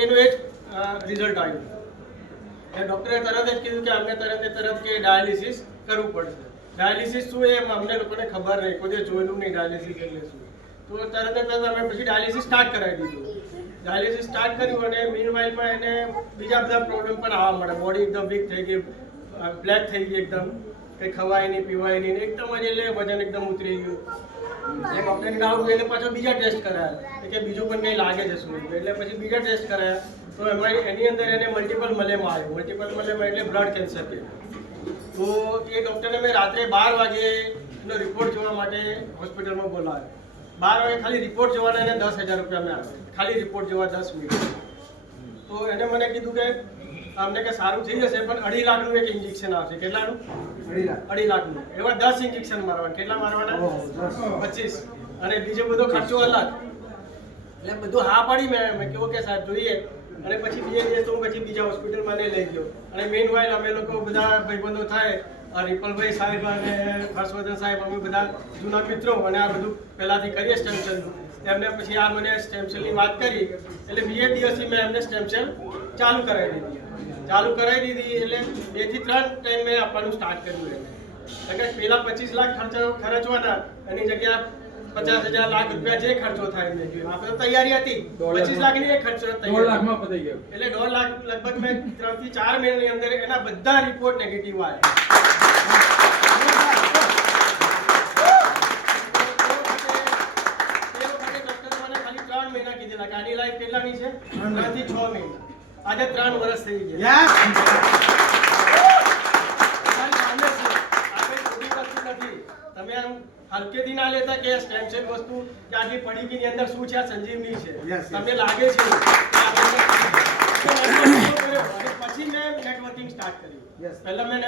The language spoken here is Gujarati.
એનું એક રિઝલ્ટ આવ્યું. ડૉક્ટરે તરત જ કીધું કે અમને તરત કે ડાયાલિસિસ કરવું પડશે. ડાયાલિસિસ શું એ અમને લોકોને ખબર નહીં, કોઈ જોયેલું નહીં ડાયાલિસિસ એટલે શું. તો તરત અમે પછી ડાયાલિસિસ સ્ટાર્ટ કરાવી દીધું. ડાયાલિસિસ સ્ટાર્ટ કર્યું અને મીનવાઇલમાં એને બીજા બધા પ્રોબ્લેમ પણ આવવા મળે. બોડી એકદમ વીક થઈ ગઈ, બ્લેક થઈ ગઈ, એકદમ કંઈ ખવાય નહીં, પીવાય નહીં, એકદમ જ એટલે વજન એકદમ ઉતરી ગયું. એ ડૉક્ટરને ડાઉટ એટલે પાછો બીજા ટેસ્ટ કરાયા કે બીજું પણ કંઈ લાગે છે શું. એટલે પછી બીજા ટેસ્ટ કરાયા તો એની અંદર એને મલ્ટિપલ મલેમા આવ્યો. મલ્ટિપલ મલેમા એટલે બ્લડ કેન્સર કે. તો એ ડૉક્ટરને મેં રાત્રે 12 વાગે એનો રિપોર્ટ જોવા માટે હોસ્પિટલમાં બોલાવ્યો. 12 વાગે ખાલી રિપોર્ટ જોવાના એને 10,000 રૂપિયા મેં આપ્યા, ખાલી રિપોર્ટ જોવા 10 મિનિટ. તો એને મને કીધું કે અમને કે સારું થઈ જશે પણ 2.5 લાખનું એક ઇન્જેક્શન આવશે. કેટલાનું? 2.5 લાખનું. એવા 10 ઇન્જેક્શન મારવાના. કેટલા મારવાના? 25. અને બીજો બધો ખર્ચો અલગ. એટલે બધું હા પાડી મેં કહ્યું કે સાહેબ જોઈએ. અને પછી 2 દિવસ તો હું પછી બીજા હોસ્પિટલમાં લઈ ગયો. અને મેનવાઇલ અમે લોકો બધા ભાઈબંધો થાય, રિપલભાઈ સાહેબ અને હર્ષવર્ધન સાહેબ, અમે બધા જૂના મિત્રો અને આ બધું પહેલાંથી કરીએ સ્ટેમ સેલનું. એમને પછી આ મને સ્ટેમ સેલની વાત કરી એટલે 2 દિવસથી મેં એમને સ્ટેમ સેલ ચાલુ કરાવી દીધી. એટલે 2 થી 3 ટાઈમ મેં આપવાનું સ્ટાર્ટ કર્યું એને. કારણ કે પહેલા 25 લાખ ખર્ચવાના એની જગ્યા 50,000 લાખ રૂપિયા જે ખર્ચો થાય એમને જોઈએ. આપણે તૈયારી હતી 25 લાખની એ ખર્ચો 1.5 લાખમાં પતી ગયો. એટલે 1.5 લાખ લગભગ મેં 3 થી 4 મહિનાની અંદર એના બધા રિપોર્ટ નેગેટિવ આવ્યા. આની લાઈફ કેટલાની છે? 3 થી 6 મહિના. આજે 3 વર્ષ થઈ ગયા. તમે આમ હલકેથી ના લેતા કે સ્ટેમ સેલ વસ્તુ કે આટલી પડીકીની અંદર શું છે, આ સંજીવની છે. તમને લાગે છે પછી મેં નેટવર્કિંગ સ્ટાર્ટ કર્યું. પહેલા મેં